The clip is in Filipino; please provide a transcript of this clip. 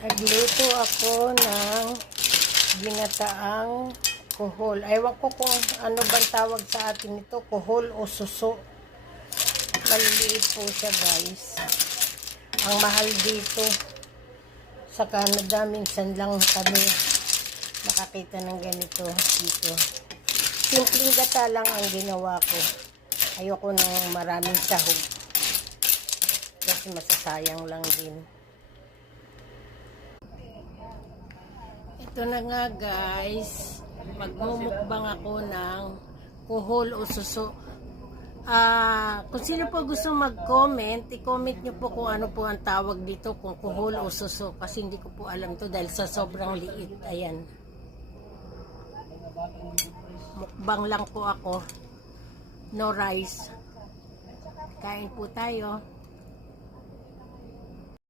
Nagluto ako ng ginataang kuhol. Ewan ko kung ano bang tawag sa atin ito, kuhol o suso. Maliliit po siya, guys. Ang mahal dito sa Canada, minsan lang kami makakita ng ganito dito. Simpleng gata lang ang ginawa ko. Ayoko ng maraming sahog kasi masasayang lang din. Ito na nga, guys, magmumukbang ako ng kuhol o suso. Kung sino po gusto mag-comment, i-comment nyo po kung ano po ang tawag dito, kung kuhol o suso, kasi hindi ko po alam to dahil sa sobrang liit. Ayan, mukbang lang po ako, no rice. Kain po tayo.